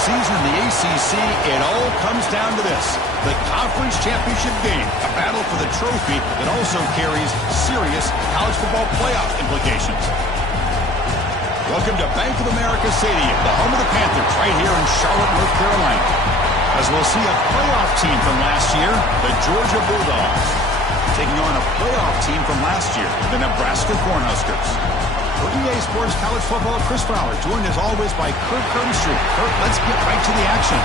season in the ACC, it all comes down to this: the conference championship game, a battle for the trophy that also carries serious college football playoff implications. Welcome to Bank of America Stadium, the home of the Panthers, right here in Charlotte, North Carolina. As we'll see a playoff team from last year, the Georgia Bulldogs, taking on a playoff team from last year, the Nebraska Cornhuskers. For EA Sports College Football, Chris Fowler, joined as always by Kirk Herbstreit. Kirk, let's get right to the action.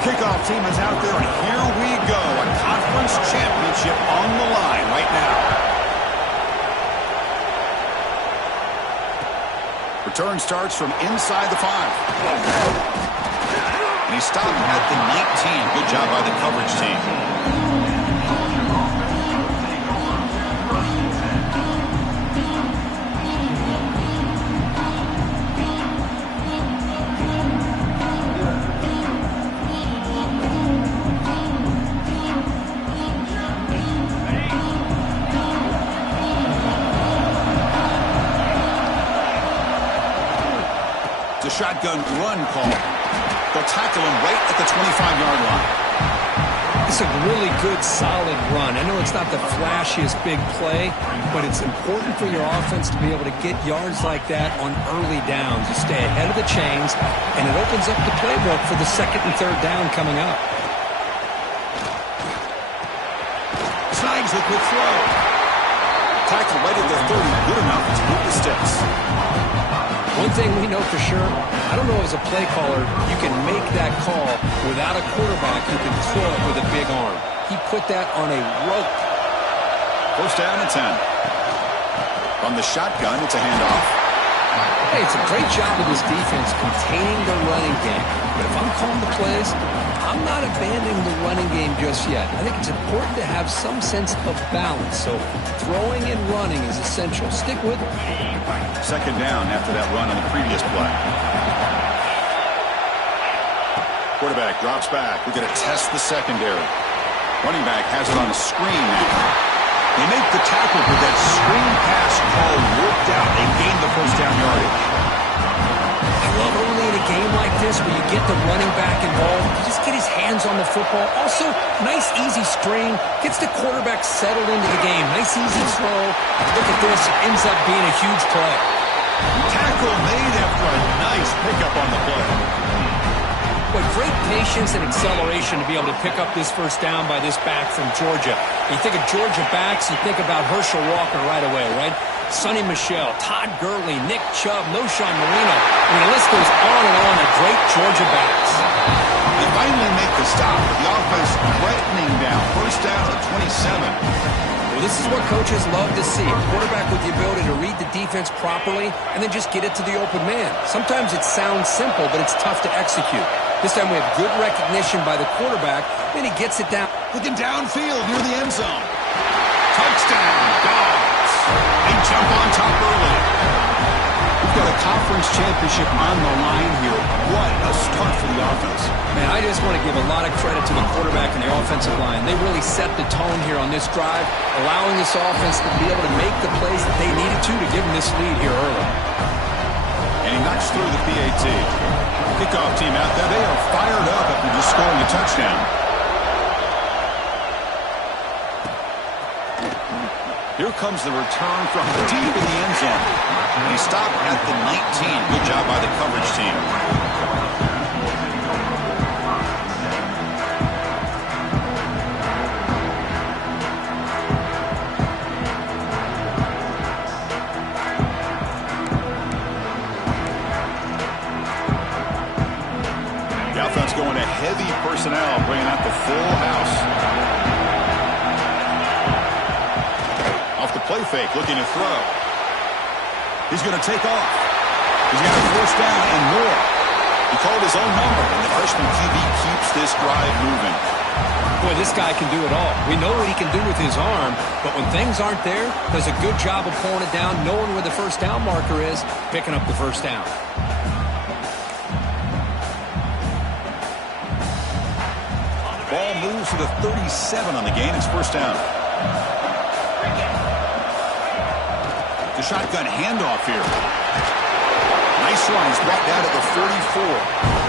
Kickoff team is out there, and here we go. A conference championship on the line right now. Return starts from inside the 5. And he stopped at the 19. Good job by the coverage team. Shotgun run call. They'll tackle him right at the 25-yard line. It's a really good, solid run. I know it's not the flashiest big play, but it's important for your offense to be able to get yards like that on early downs. You stay ahead of the chains, and it opens up the playbook for the second and third down coming up. Snipes the quick throw. Tackle right at the 30. Good enough to move the sticks. One thing we know for sure, I don't know as a play caller, you can make that call without a quarterback who can throw it with a big arm. He put that on a rope. First down and 10. From the shotgun, it's a handoff. Hey, it's a great job of this defense containing the running game. But if I'm calling the plays, I'm not abandoning the running game just yet. I think it's important to have some sense of balance. So throwing and running is essential. Stick with it. Second down after that run on the previous play. Quarterback drops back. We're going to test the secondary. Running back has it on a screen now. They make the tackle with that screen pass call worked out. They gain the first down yardage. I love early in a game like this where you get the running back involved. You just get his hands on the football. Also, nice, easy screen. Gets the quarterback settled into the game. Nice, easy throw. Look at this. Ends up being a huge play. Tackle made after a nice pickup on the play. But great patience and acceleration to be able to pick up this first down by this back from Georgia. You think of Georgia backs, you think about Herschel Walker right away, right? Sonny Michel, Todd Gurley, Nick Chubb, Knowshon Moreno. I mean, the list goes on and on of great Georgia backs. They finally make the stop, with the offense threatening down. First down at 27. Well, this is what coaches love to see. A quarterback with the ability to read the defense properly and then just get it to the open man. Sometimes it sounds simple, but it's tough to execute. This time we have good recognition by the quarterback, then he gets it down. Looking downfield near the end zone. Touchdown, Dogs. They jump on top early. We've got a conference championship on the line here. What a start for the offense. Man, I just want to give a lot of credit to the quarterback and the offensive line. They really set the tone here on this drive, allowing this offense to be able to make the plays that they needed to give them this lead here early. And he knocks through the PAT. Kickoff team out there. They are fired up after just scoring a touchdown. Here comes the return from deep in the end zone. And he stopped at the 19. Good job by the coverage team. The offense going to heavy personnel, bringing out the full house. Off the play fake, looking to throw. He's going to take off. He's got a first down and more. He called his own number, and the freshman QB keeps this drive moving. Boy, this guy can do it all. We know what he can do with his arm, but when things aren't there, does a good job of pulling it down, knowing where the first down marker is, picking up the first down. Ball moves to the 37 on the gain. It's first down. The shotgun handoff here. Nice run. He's brought down to the 44.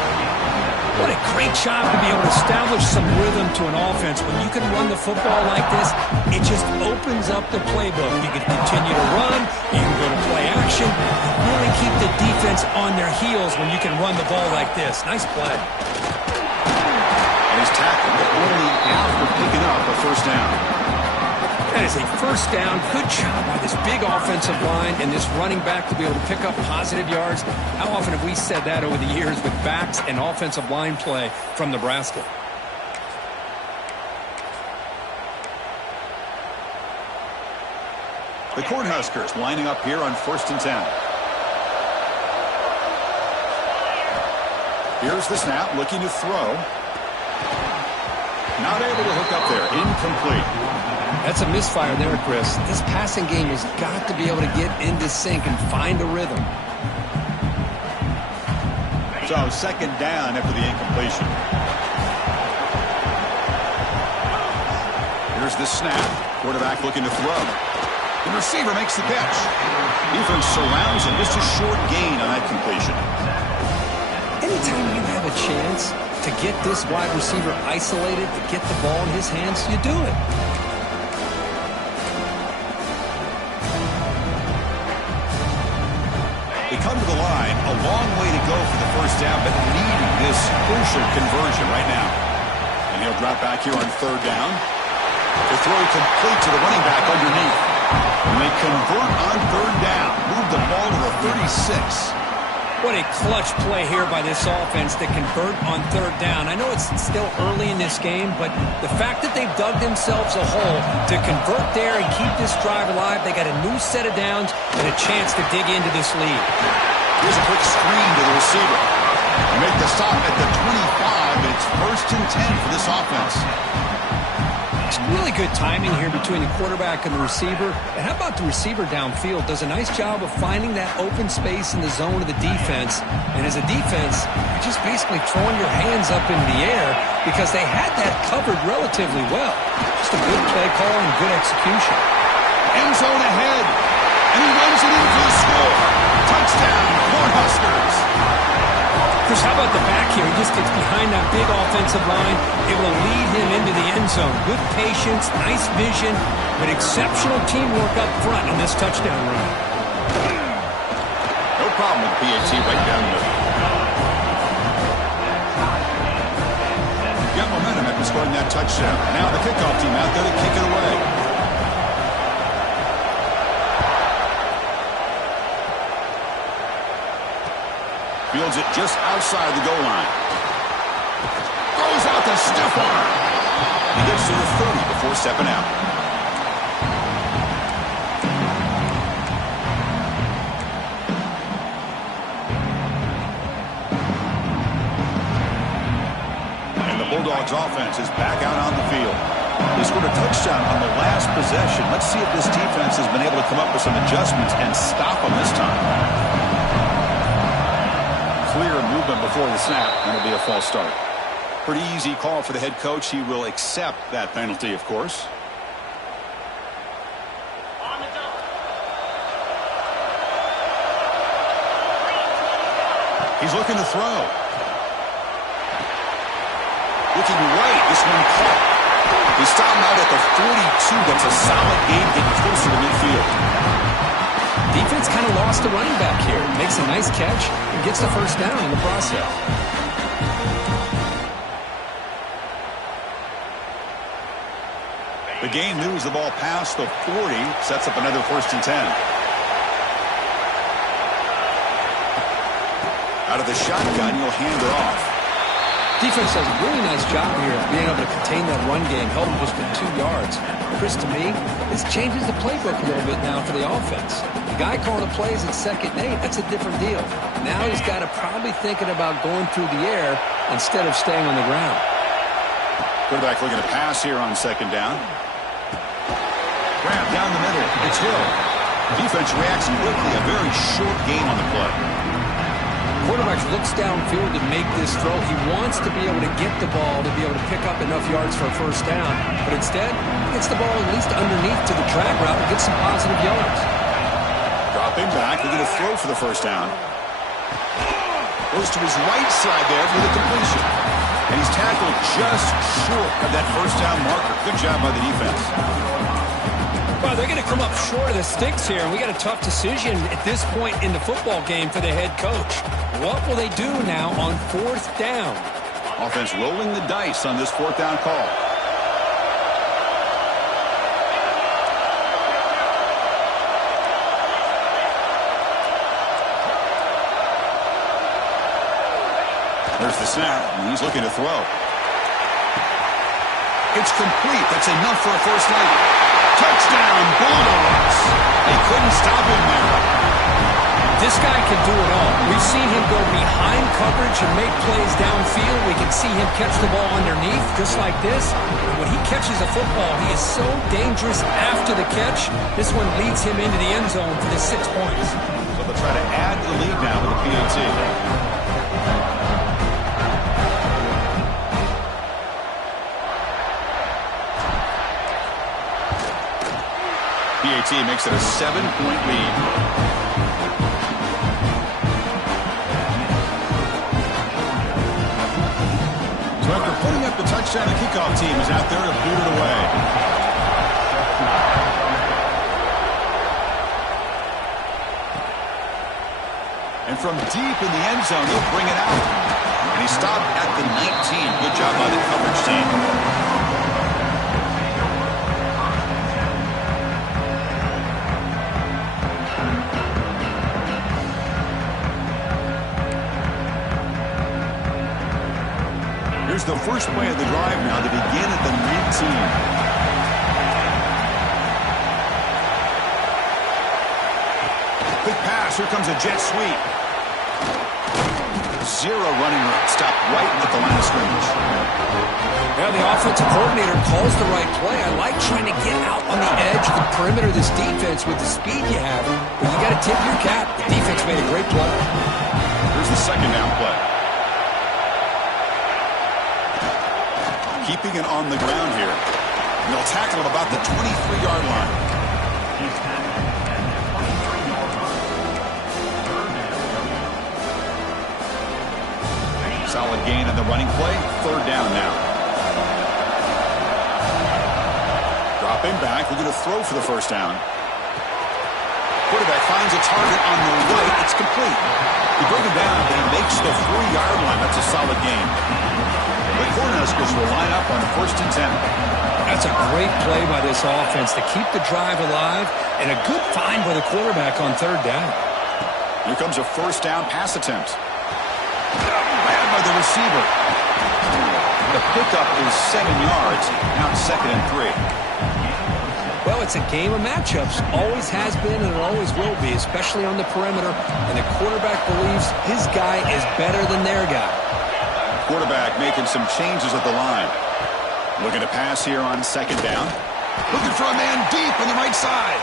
What a great job to be able to establish some rhythm to an offense. When you can run the football like this, it just opens up the playbook. You can continue to run. You can go to play action. You really keep the defense on their heels when you can run the ball like this. Nice play. And he's tackled only after picking up a first down. That is a first down. Good job by this big offensive line and this running back to be able to pick up positive yards. How often have we said that over the years with backs and offensive line play from Nebraska? The Cornhuskers lining up here on 1st and 10. Here's the snap, looking to throw. Not able to hook up there. Incomplete. That's a misfire there, Chris. This passing game has got to be able to get into sync and find a rhythm. So, second down after the incompletion. Here's the snap. Quarterback looking to throw. The receiver makes the catch. Defense surrounds him. Just a short gain on that completion. Anytime you have a chance to get this wide receiver isolated, to get the ball in his hands, you do it. They come to the line, a long way to go for the first down, but needing this crucial conversion right now. And he'll drop back here on 3rd down. The throw complete to the running back underneath. And they convert on 3rd down. Move the ball to the 36. What a clutch play here by this offense to convert on 3rd down. I know it's still early in this game, but the fact that they've dug themselves a hole to convert there and keep this drive alive, they got a new set of downs and a chance to dig into this lead. Here's a quick screen to the receiver. They make the stop at the 25, and it's 1st and 10 for this offense. It's really good timing here between the quarterback and the receiver. And how about the receiver downfield? Does a nice job of finding that open space in the zone of the defense. And as a defense, you're just basically throwing your hands up into the air because they had that covered relatively well. Just a good play call and good execution. End zone ahead. And he runs it in for the score. Touchdown, Cornhuskers. Chris, how about the back here? He just gets behind that big offensive line, able to lead him into the end zone. Good patience, nice vision, but exceptional teamwork up front on this touchdown run. No problem with PAT right down the middle. Got momentum after scoring that touchdown. Now the kickoff team out there to kick it away. Fields it just outside the goal line. Throws out the stiff arm. He gets to the 30 before stepping out. And the Bulldogs offense is back out on the field. They scored a touchdown on the last possession. Let's see if this defense has been able to come up with some adjustments and stop them this time. Clear movement before the snap, and it'll be a false start. Pretty easy call for the head coach. He will accept that penalty, of course. He's looking to throw. Looking right. This one caught. He's stopped out at the 42. That's a solid gain, getting closer to midfield. Defense kind of lost the running back here. Makes a nice catch and gets the first down in the process. The game moves the ball past the 40, sets up another 1st and 10. Out of the shotgun, you'll hand it off. Defense does a really nice job here of being able to contain that run game, held them just to 2 yards. Chris, to me, this changes the playbook a little bit now for the offense. The guy calling the plays at 2nd and 8, that's a different deal. Now he's got to probably thinking about going through the air instead of staying on the ground. Quarterback looking to pass here on second down. Grab down the middle. It's Hill. Defense reacts quickly. A very short gain on the play. Quarterback looks downfield to make this throw. He wants to be able to get the ball to be able to pick up enough yards for a first down. But instead, he gets the ball at least underneath to the drag route and gets some positive yards. Dropping back. We're going to throw for the first down. Goes to his right side there for the completion. And he's tackled just short of that first down marker. Good job by the defense. Well, they're going to come up short of the sticks here, and we got a tough decision at this point in the football game for the head coach. What will they do now on fourth down? Offense rolling the dice on this fourth down call. There's the snap, and he's looking to throw. It's complete. That's enough for a first down. Touchdown, Bulldogs. They couldn't stop him there. This guy can do it all. We've seen him go behind coverage and make plays downfield. We can see him catch the ball underneath, just like this. When he catches a football, he is so dangerous after the catch. This one leads him into the end zone for the 6 points. So they'll try to add to the lead now with the PAT. PAT makes it a 7-point lead. So after putting up the touchdown, the kickoff team is out there to boot it away. And from deep in the end zone, they'll bring it out. And he stopped at the 19. Good job by the coverage team. Here's the first play of the drive now to begin at the 19. Quick pass. Here comes a jet sweep. Zero running room. Stopped right at the line of scrimmage. Yeah, the offensive coordinator calls the right play. I like trying to get out on the edge of the perimeter of this defense with the speed you have. But you got to tip your cap. The defense made a great play. Here's the second down play. Keeping it on the ground here. And they'll tackle him about the 23-yard line. Solid gain on the running play. Third down now. Dropping back. We're going to throw for the first down. Quarterback finds a target on the right. It's complete. He brings him down, but he makes the 4-yard line. That's a solid gain. The Cornhuskers will line up on 1st and 10. That's a great play by this offense to keep the drive alive, and a good find by the quarterback on third down. Here comes a first down pass attempt. Ran by the receiver. The pickup is 7 yards. Now it's 2nd and 3. Well, it's a game of matchups. Always has been and it always will be, especially on the perimeter. And the quarterback believes his guy is better than their guy. Quarterback making some changes at the line. Looking to pass here on second down. Looking for a man deep on the right side.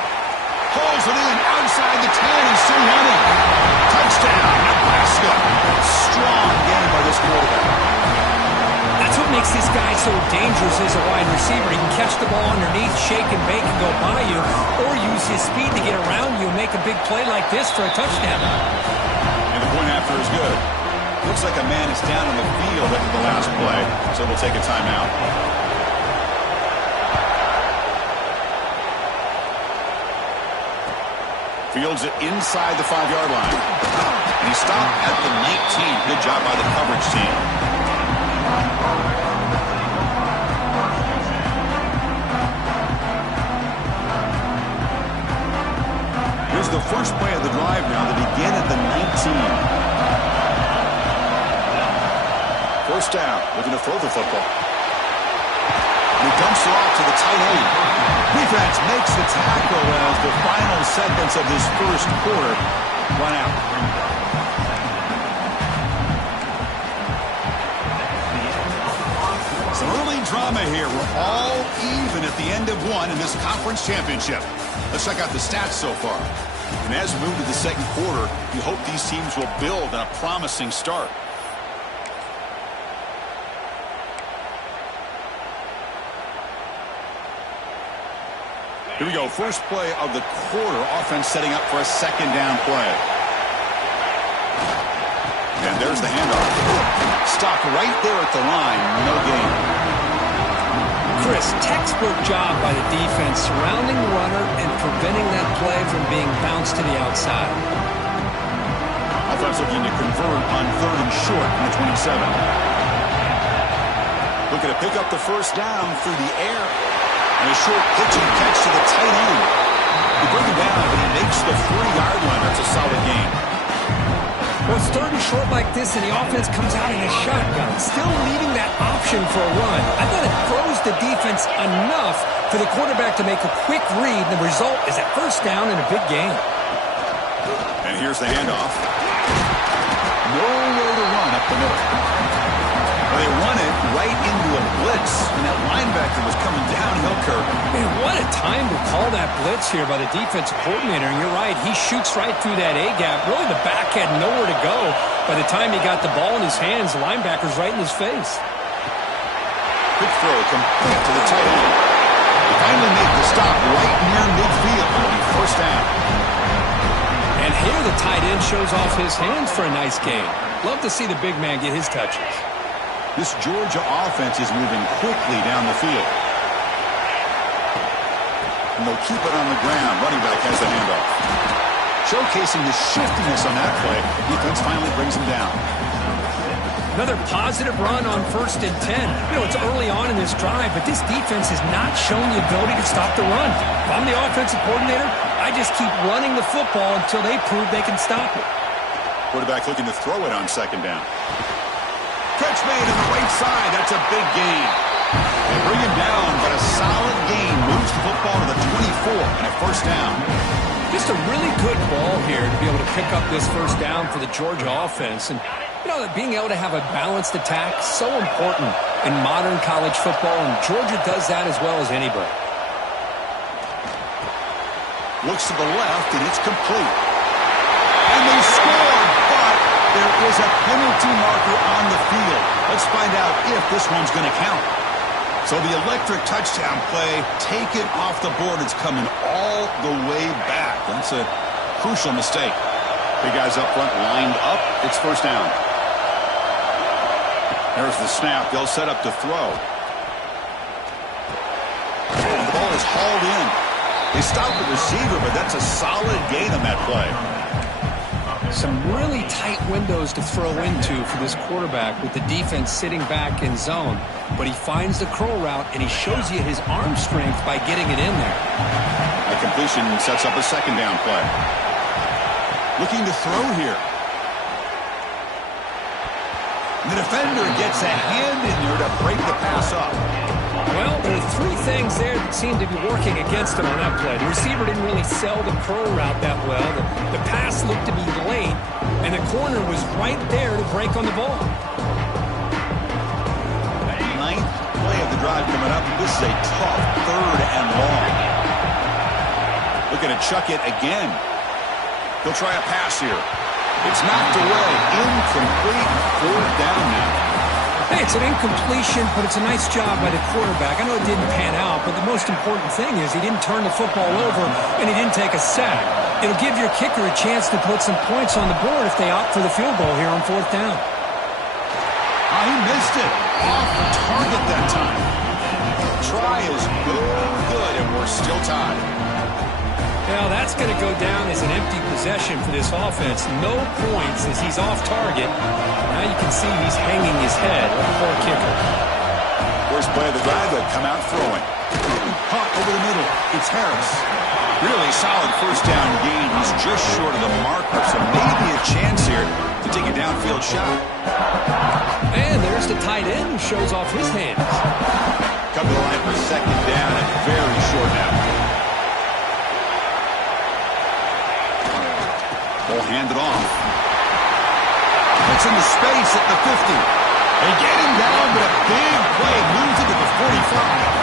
Pulls it in outside the 10 and still running. Touchdown, Nebraska. Strong game by this quarterback. That's what makes this guy so dangerous as a wide receiver. He can catch the ball underneath, shake and bake and go by you, or use his speed to get around you and make a big play like this for a touchdown. And the point after is good. Looks like a man is down on the field after the last play, so we'll take a timeout. Fields it inside the 5-yard line. And he stopped at the 19. Good job by the coverage team. Here's the first play of the drive now to begin at the 19. First down, looking to throw the football. And he dumps it off to the tight end. Defense makes the tackle as the final seconds of this first quarter run out. Some early drive drama here. We're all even at the end of one in this conference championship. Let's check out the stats so far. And as we move to the second quarter, you hope these teams will build on a promising start. Here we go. First play of the quarter. Offense setting up for a second down play. And there's the handoff. Stopped right there at the line. No gain. Chris, textbook job by the defense surrounding the runner and preventing that play from being bounced to the outside. Offense looking to convert on 3rd and short from the 27. Looking to pick up the first down through the air. And a short pitch and catch to the tight end. He brings it down, but he makes the 3-yard line. That's a solid gain. Well, it's 3rd and short like this, and the offense comes out in a shotgun, still leaving that option for a run. I thought it throws the defense enough for the quarterback to make a quick read. The result is a first down and a big gain. And here's the handoff. Nowhere to run up the middle. Well, they run it right into a blitz, and that linebacker was coming downhill, Kirk. Man, what a time to call that blitz here by the defensive coordinator. And you're right, he shoots right through that A-gap. Really, the back had nowhere to go. By the time he got the ball in his hands, the linebacker's right in his face. Quick throw complete to the tight end. He finally made the stop right near midfield on first down. And here the tight end shows off his hands for a nice gain. Love to see the big man get his touches. This Georgia offense is moving quickly down the field. And they'll keep it on the ground. Running back has the handoff. Showcasing the shiftiness on that play. Defense finally brings him down. Another positive run on 1st and 10. You know, it's early on in this drive, but this defense has not shown the ability to stop the run. If I'm the offensive coordinator, I just keep running the football until they prove they can stop it. Quarterback looking to throw it on 2nd down. Catch made on the right side. That's a big gain. They bring him down, but a solid gain moves the football to the 24 and a first down. Just a really good ball here to be able to pick up this first down for the Georgia offense. And, you know, being able to have a balanced attack, so important in modern college football, and Georgia does that as well as anybody. Looks to the left, and it's complete. And they score, but there is a penalty marker on the field. Let's find out if this one's going to count. So the electric touchdown play taken off the board. It's coming all the way back. That's a crucial mistake. Big guys up front lined up. It's first down. There's the snap. They'll set up to throw. And the ball is hauled in. They stop the receiver, but that's a solid gain on that play. Some really tight windows to throw into for this quarterback with the defense sitting back in zone. But he finds the curl route, and he shows you his arm strength by getting it in there. The completion sets up a second down play. Looking to throw here. And the defender gets a hand in there to break the pass up. Well, there are 3 things there that seem to be working against him on that play. The receiver didn't really sell the curl route that well. The pass looked to be late, and the corner was right there to break on the ball. 9th play of the drive coming up. This is a tough 3rd and long. Looking to chuck it again. He'll try a pass here. It's knocked away. Incomplete. 4th down now. Hey, it's an incompletion, but it's a nice job by the quarterback. I know it didn't pan out, but the most important thing is he didn't turn the football over and he didn't take a sack. It'll give your kicker a chance to put some points on the board if they opt for the field goal here on 4th down. He missed it. Off target that time. Try is no good, and we're still tied. Well, that's going to go down as an empty possession for this offense. No points as he's off target. Now you can see he's hanging his head. Poor kicker. First play of the drive, they come out throwing. Caught over the middle. It's Harris. Really solid first down gain. He's just short of the marker, so maybe a chance here to take a downfield shot. And there's the tight end who shows off his hands. Come to the line for second down and very short now. Ball handed off. It's into space at the 50. They get him down, but a big play moves it to the 45.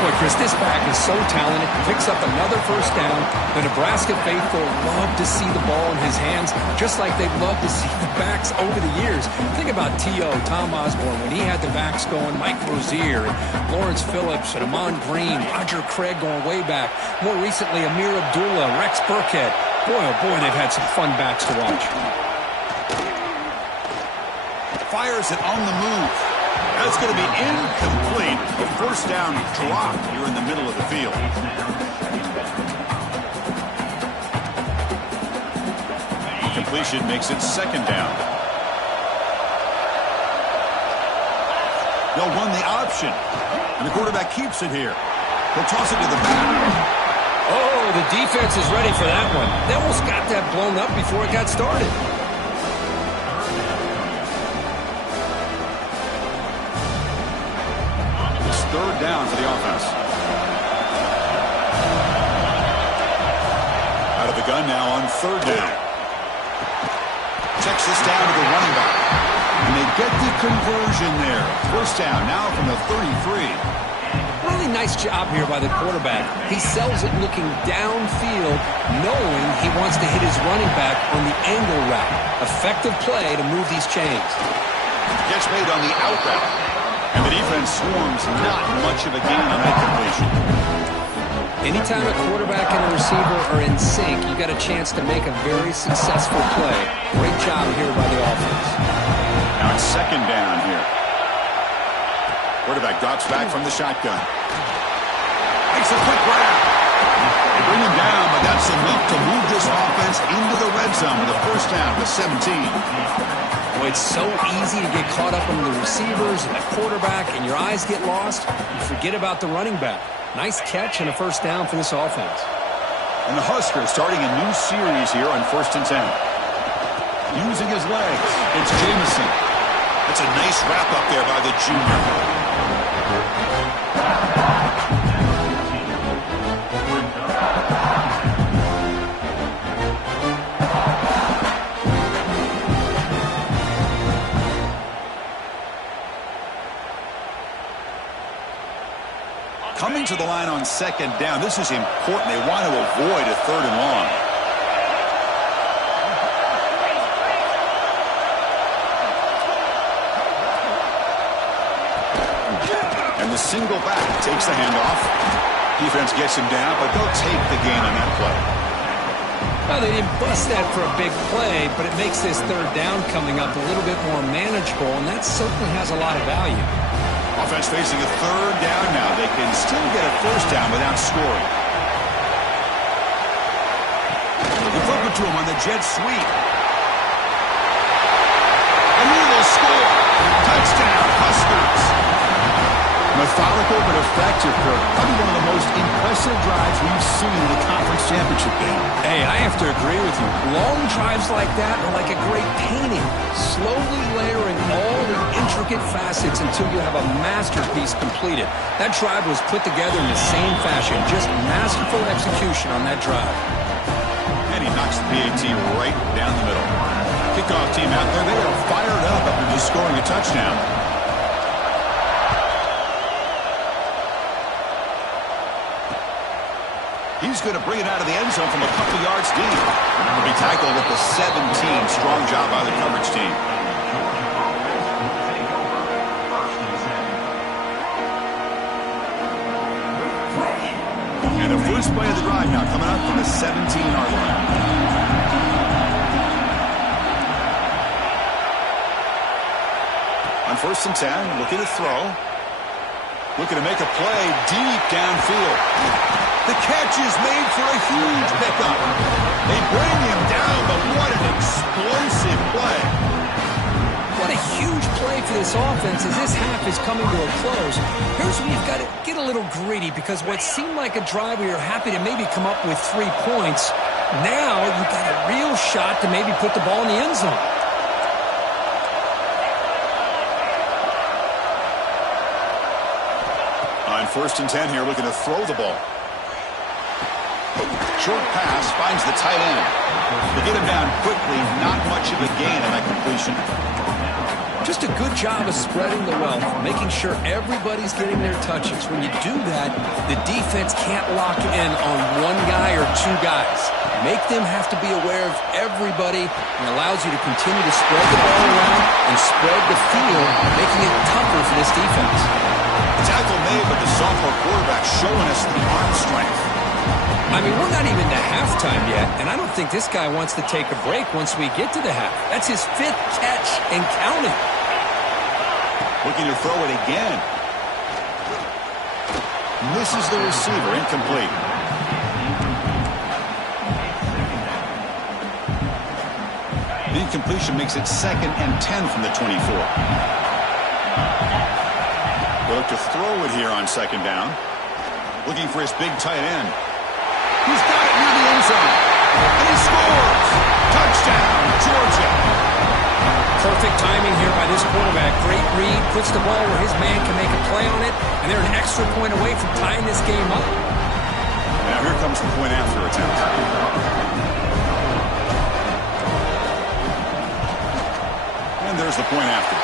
Boy, Chris, this back is so talented. Picks up another first down. The Nebraska faithful love to see the ball in his hands, just like they've loved to see the backs over the years. Think about T.O., Tom Osborne, when he had the backs going, Mike Rozier, and Lawrence Phillips, and Amon Green, Roger Craig going way back. More recently, Amir Abdullah, Rex Burkhead. Boy, oh boy, they've had some fun backs to watch. Fires it on the move. That's going to be incomplete. A first down drop here in the middle of the field. Completion makes it second down. They'll run the option. And the quarterback keeps it here. He'll toss it to the back. Oh, the defense is ready for that one. They almost got that blown up before it got started. Third down for the offense. Out of the gun now on third down. Checks this down to the running back. And they get the conversion there. First down now from the 33. Really nice job here by the quarterback. He sells it looking downfield, knowing he wants to hit his running back on the angle route. Effective play to move these chains. Catch made on the out route. And the defense swarms, not much of a gain on that completion. Anytime a quarterback and a receiver are in sync, you got a chance to make a very successful play. Great job here by the offense. Now it's second down here. Quarterback drops back from the shotgun. Makes a quick grab. They bring him down, but that's enough to move this offense into the red zone with a first down to 17. Boy, it's so easy to get caught up on the receivers and the quarterback, and your eyes get lost. You forget about the running back. Nice catch and a first down for this offense. And the Huskers starting a new series here on 1st and 10. Using his legs, it's Jamison. That's a nice wrap-up there by the junior. Coming to the line on second down. This is important. They want to avoid a third and long. And the single back takes the handoff. Defense gets him down, but they'll take the gain on that play. Well, they didn't bust that for a big play, but it makes this third down coming up a little bit more manageable, and that certainly has a lot of value. Offense facing a third down now. They can still get a first down without scoring. They flip it to him on the jet sweep. And he will score. Touchdown, Huskers. Methodical but effective, Kirk. Probably one of the most impressive drives we've seen in a conference championship game. Hey, I have to agree with you. Long drives like that are like a great painting. Slowly layering all the intricate facets until you have a masterpiece completed. That drive was put together in the same fashion. Just masterful execution on that drive. And he knocks the PAT right down the middle. Kickoff team out there. They are fired up after just scoring a touchdown. He's going to bring it out of the end zone from a couple yards deep. He'll be tackled at the 17. Strong job by the coverage team. And the first play of the drive now coming up from the 17-yard line. On 1st and 10, looking to throw. Looking to make a play deep downfield. The catch is made for a huge pickup. They bring him down, but what an explosive play. What a huge play for this offense as this half is coming to a close. Here's where you've got to get a little greedy, because what seemed like a drive where you're happy to maybe come up with 3 points, now you've got a real shot to maybe put the ball in the end zone. On 1st and 10 here, looking to throw the ball. Short pass finds the tight end. They get him down quickly. Not much of a gain on that completion. Just a good job of spreading the wealth, making sure everybody's getting their touches. When you do that, the defense can't lock in on one guy or two guys. Make them have to be aware of everybody, and allows you to continue to spread the ball around and spread the field, making it tougher for this defense. Tackle made, but the sophomore quarterback showing us the arm strength. I mean, we're not even to halftime yet, and I don't think this guy wants to take a break once we get to the half. That's his 5th catch and counting. Looking to throw it again. Misses the receiver, incomplete. The incompletion makes it 2nd and 10 from the 24. We'll look to throw it here on 2nd down. Looking for his big tight end. He's got it near the end zone. And he scores! Touchdown, Georgia! Perfect timing here by this quarterback. Great read, puts the ball where his man can make a play on it, and they're an extra point away from tying this game up. Now here comes the point after attempt. And there's the point after.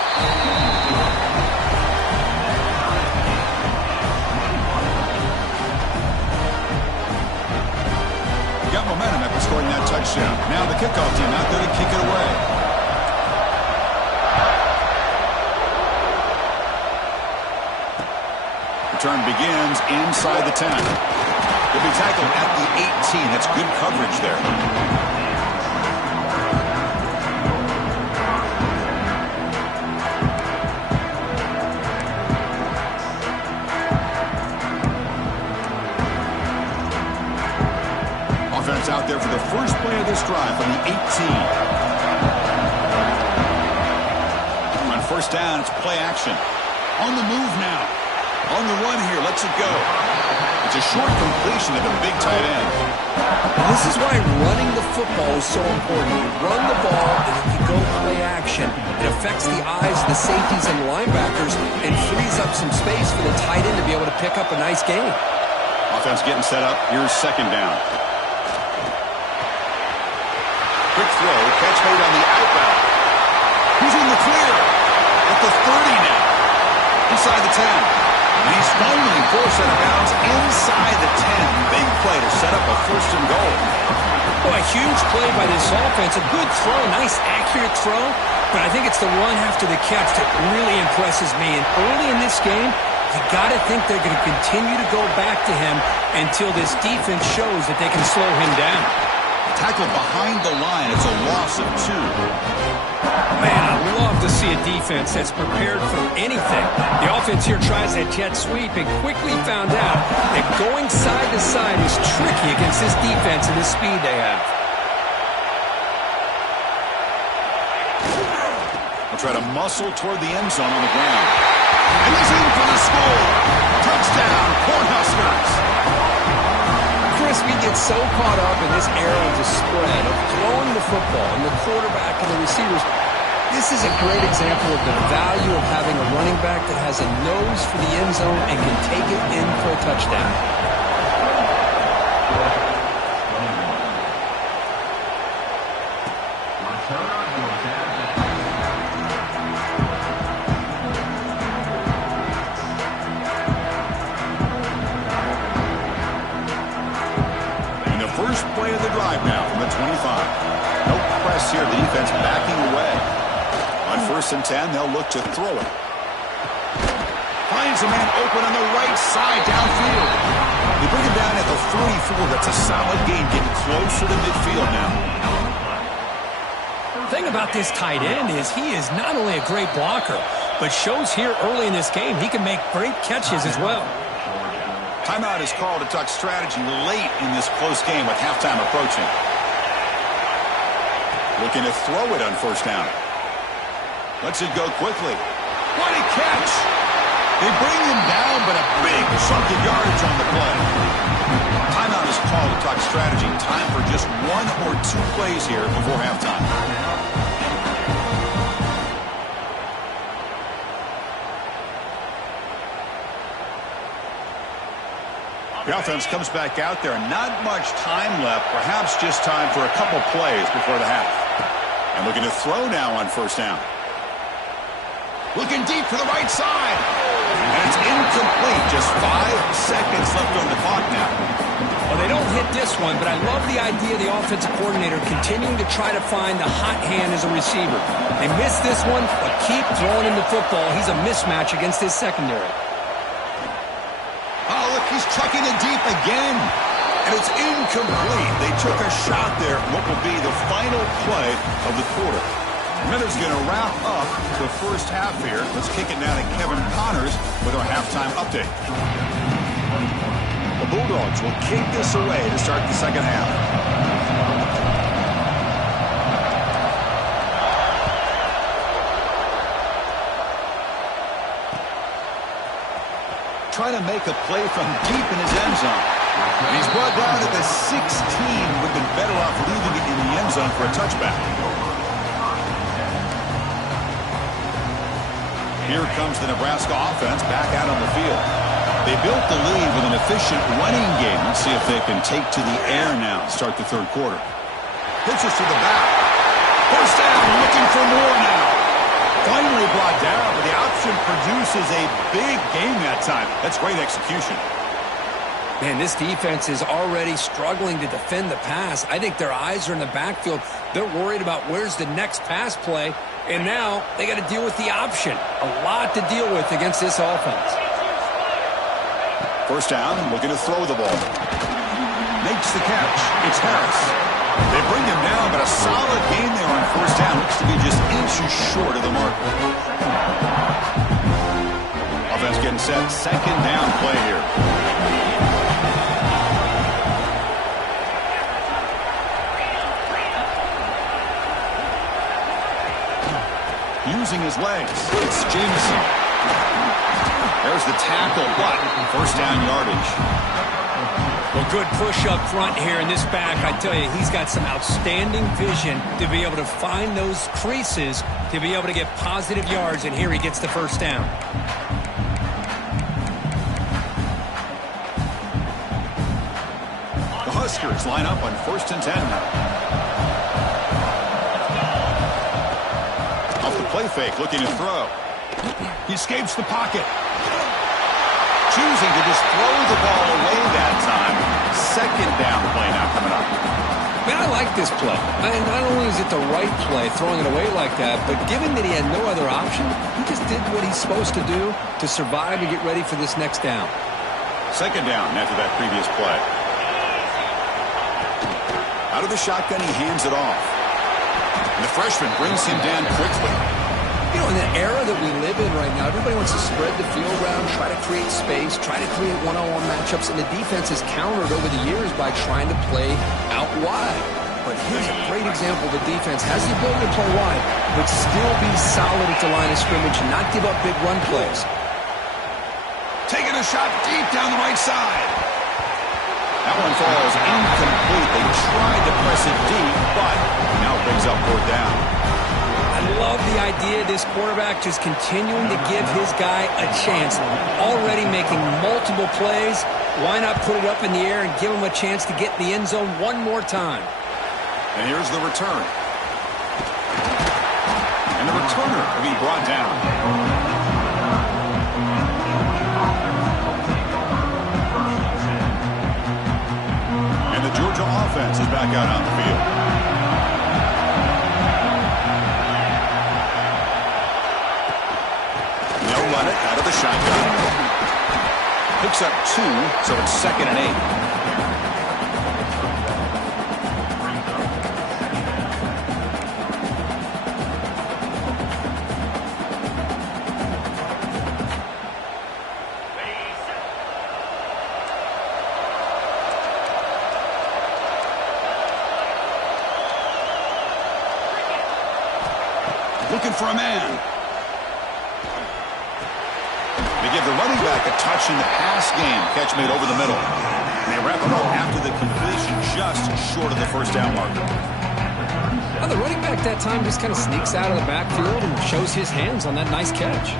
Got momentum after scoring that touchdown. Now the kickoff team out there to kick it away. Return begins inside the 10. He'll be tackled at the 18. That's good coverage there. Offense out there for the first play of this drive from the 18. On 1st down, it's play action. On the move now. On the run here, lets it go. It's a short completion of a big tight end. This is why running the football is so important. You run the ball, and if you go play action, it affects the eyes of the safeties and linebackers and frees up some space for the tight end to be able to pick up a nice gain. Offense getting set up. Here's 2nd down. Quick throw, catch made on the outbound. He's in the clear at the 30 now. Inside the 10. And he's finally forced out of bounds inside the 10. Big play to set up a 1st and goal. Boy, a huge play by this offense. A good throw, nice accurate throw. But I think it's the run after the catch that really impresses me. And early in this game, you got to think they're going to continue to go back to him until this defense shows that they can slow him down. Tackled behind the line. It's a loss of 2. Man, I love to see a defense that's prepared for anything. The offense here tries that jet sweep and quickly found out that going side to side is tricky against this defense and the speed they have. They'll try to muscle toward the end zone on the ground. And he's in for the score. Touchdown, Cornhuskers. Chris, we get so caught up in this era of the spread, of throwing the football and the quarterback and the receivers. This is a great example of the value of having a running back that has a nose for the end zone and can take it in for a touchdown. And the first play of the drive now from the 25. No press here. The defense backing away. On 1st and 10, they'll look to throw it. Finds a man open on the right side downfield. They bring him down at the 44. That's a solid gain, getting closer to midfield now. The thing about this tight end is he is not only a great blocker, but shows here early in this game he can make great catches as well. Timeout is called to talk strategy late in this close game with halftime approaching. Looking to throw it on 1st down. Lets it go quickly. What a catch! They bring him down, but a big chunk of yardage on the play. Timeout is called to talk strategy. Time for just 1 or 2 plays here before halftime. The offense comes back out there. Not much time left. Perhaps just time for a couple plays before the half. And looking to throw now on 1st down. Looking deep for the right side. And it's incomplete. Just 5 seconds left on the clock now. Well, they don't hit this one, but I love the idea of the offensive coordinator continuing to try to find the hot hand as a receiver. They missed this one, but keep throwing him the football. He's a mismatch against his secondary. Oh, look, he's chucking it deep again. And it's incomplete. They took a shot there. What will be the final play of the quarter. Minter's going to wrap up the first half here. Let's kick it now to Kevin Connors with our halftime update. The Bulldogs will kick this away to start the second half. Trying to make a play from deep in his end zone. And he's brought down at the 16. Would have been better off leaving it in the end zone for a touchback. Here comes the Nebraska offense back out on the field. They built the lead with an efficient running game. Let's see if they can take to the air now and start the third quarter. Pitches to the back. First down, looking for more now. Finally brought down, but the option produces a big game that time. That's great execution. Man, this defense is already struggling to defend the pass. I think their eyes are in the backfield. They're worried about where's the next pass play, and now they got to deal with the option. A lot to deal with against this offense. First down, looking to throw the ball. Makes the catch. It's Harris. They bring him down, but a solid game there on first down. Looks to be just inches short of the mark. Offense getting set. Second down play here. Using his legs. It's Jameson. There's the tackle, but first down yardage. Well, good push up front here in this back. I tell you, he's got some outstanding vision to be able to find those creases to be able to get positive yards, and here he gets the first down. The Huskers line up on 1st and 10 now. Play fake, looking to throw. He escapes the pocket. Choosing to just throw the ball away that time. Second down play now coming up. Man, I like this play. And not only is it the right play, throwing it away like that, but given that he had no other option, he just did what he's supposed to do to survive and get ready for this next down. Second down after that previous play. Out of the shotgun, he hands it off. And the freshman brings him down quickly. You know, in the era that we live in right now, everybody wants to spread the field around, try to create space, try to create one-on-one matchups, and the defense has countered over the years by trying to play out wide. But here's a great example. The defense has the ability to play wide, but still be solid at the line of scrimmage and not give up big run plays. Taking a shot deep down the right side. That one falls incomplete. They tried to press it deep, but now it brings up 4th down. I love the idea of this quarterback just continuing to give his guy a chance. Already making multiple plays. Why not put it up in the air and give him a chance to get in the end zone one more time? And here's the return. And the returner will be brought down. And the Georgia offense is back out on the field. Run it out of the shotgun. Picks up 2, so it's 2nd and 8. Looking for a man. They give the running back a touch in the pass game. Catch made over the middle. And they wrap it up after the completion just short of the first down marker. Well, the running back that time just kind of sneaks out of the backfield and shows his hands on that nice catch.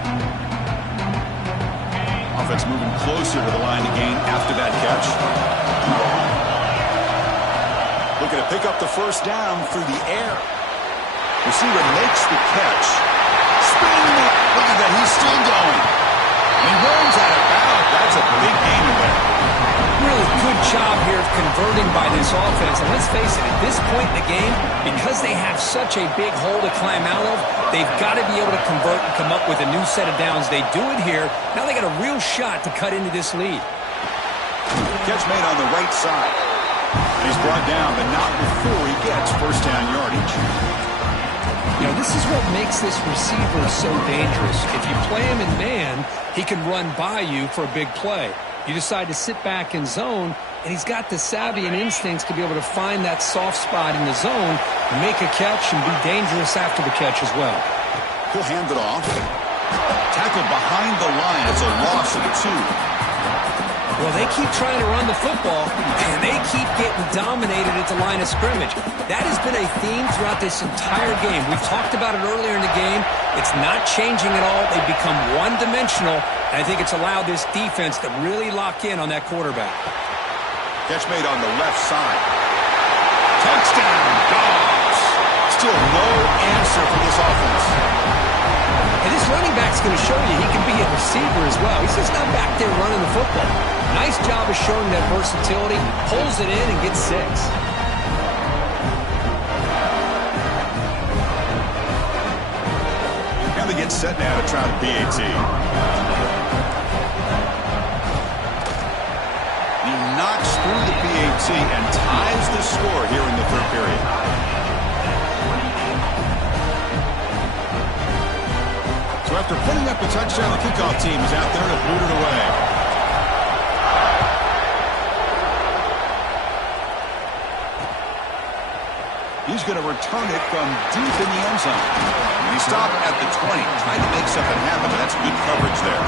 Offense moving closer to the line to gain after that catch. Looking to pick up the first down through the air. Receiver makes the catch. spin move. Look at that, he's still going. He runs out of bounds. That's a big gain there. Really good job here of converting by this offense. And let's face it, at this point in the game, because they have such a big hole to climb out of, they've got to be able to convert and come up with a new set of downs. They do it here. Now they got a real shot to cut into this lead. Catch made on the right side. He's brought down, but not before he gets first down yardage. You know, this is what makes this receiver so dangerous. If you play him in man, he can run by you for a big play. You decide to sit back in zone, and he's got the savvy and instincts to be able to find that soft spot in the zone, make a catch, and be dangerous after the catch as well. He'll hand it off. Tackled behind the line. It's a loss of 2. Well, they keep trying to run the football, and they keep getting dominated at the line of scrimmage. That has been a theme throughout this entire game. We've talked about it earlier in the game. It's not changing at all. They've become one-dimensional, and I think it's allowed this defense to really lock in on that quarterback. Catch made on the left side. Touchdown, Dogs. Still no answer for this offense. And this running back's going to show you he can be a receiver as well. He's just not back there running the football. Nice job of showing that versatility. Pulls it in and gets 6. Now they get set now to try the PAT. He knocks through the PAT and ties the score here in the third period. So after putting up a touchdown, the kickoff team is out there to boot it away. He's going to return it from deep in the end zone. He stopped at the 20, trying to make something happen, but that's good coverage there.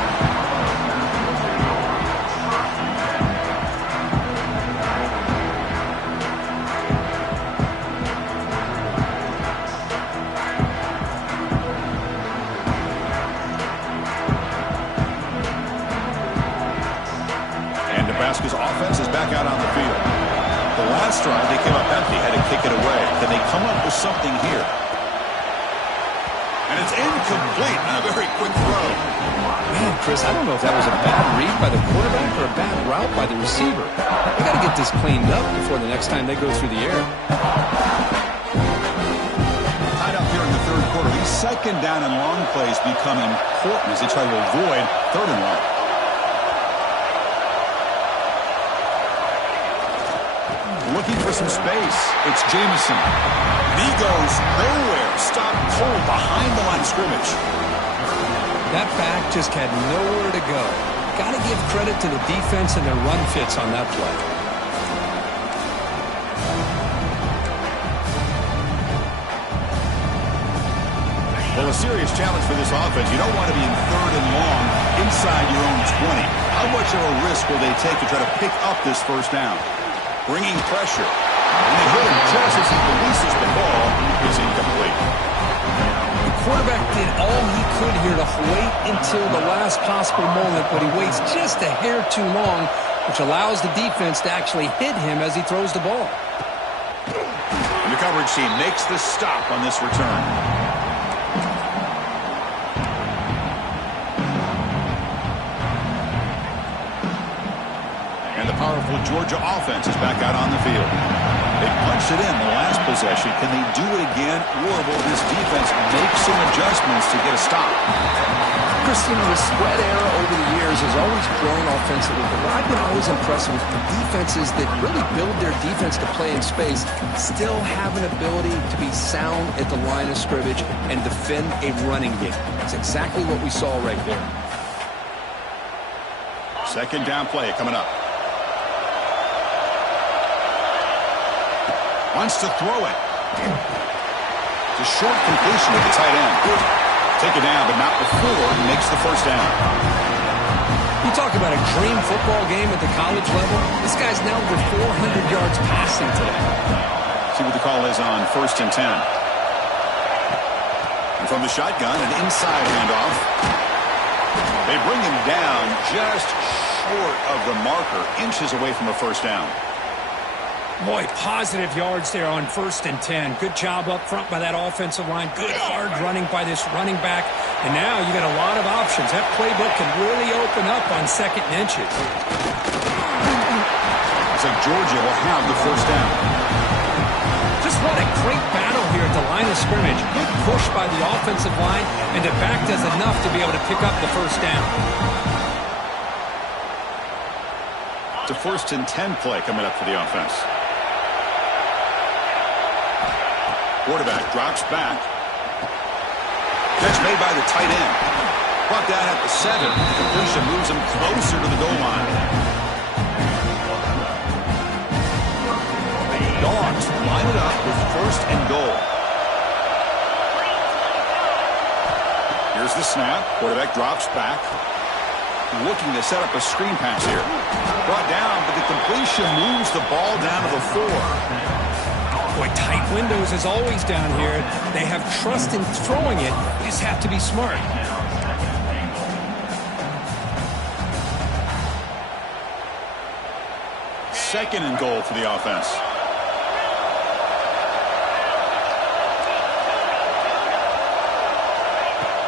Nebraska's offense is back out on the field. The last drive, they came up empty, had to kick it away. Can they come up with something here? And it's incomplete on a very quick throw. Man, Chris, I don't know if that was a bad read by the quarterback or a bad route by the receiver. They got to get this cleaned up before the next time they go through the air. Tied up here in the third quarter. These second down and long plays become important as they try to avoid third and long. Looking for some space. It's Jameson. And he goes nowhere. Stopped cold behind the line of scrimmage. That back just had nowhere to go. Got to give credit to the defense and their run fits on that play. Well, a serious challenge for this offense. You don't want to be in third and long inside your own 20. How much of a risk will they take to try to pick up this first down? Bringing pressure. And they hit him just as he releases the ball. Is incomplete. The quarterback did all he could here to wait until the last possible moment, but he waits just a hair too long, which allows the defense to actually hit him as he throws the ball. And the coverage team makes the stop on this return. And the powerful Georgia offense is back out on the field. They punched it in the last possession. Can they do it again, or will this defense make some adjustments to get a stop? Christian, the spread era over the years has always grown offensively, but what I've been always impressed with the defenses that really build their defense to play in space still have an ability to be sound at the line of scrimmage and defend a running game. That's exactly what we saw right there. Second down play coming up. Wants to throw it. It's a short completion to the tight end. Take it down, but not before he makes the first down. You talk about a dream football game at the college level. This guy's now over 400 yards passing today. See what the call is on 1st and 10. And from the shotgun, an inside handoff. They bring him down just short of the marker, inches away from a first down. Boy, positive yards there on 1st and 10. Good job up front by that offensive line. Good hard running by this running back. And now you got a lot of options. That playbook can really open up on 2nd and inches. Looks like Georgia will have the first down. Just what a great battle here at the line of scrimmage. Good push by the offensive line, and the back does enough to be able to pick up the first down. It's a 1st and 10 play coming up for the offense. Quarterback drops back. Catch made by the tight end. Brought down at the 7. Completion moves him closer to the goal line. The Dogs line it up with 1st and goal. Here's the snap. Quarterback drops back. Looking to set up a screen pass here. Brought down, but the completion moves the ball down to the 4. Boy, tight windows as always down here. They have trust in throwing it. You just have to be smart. Second and goal for the offense.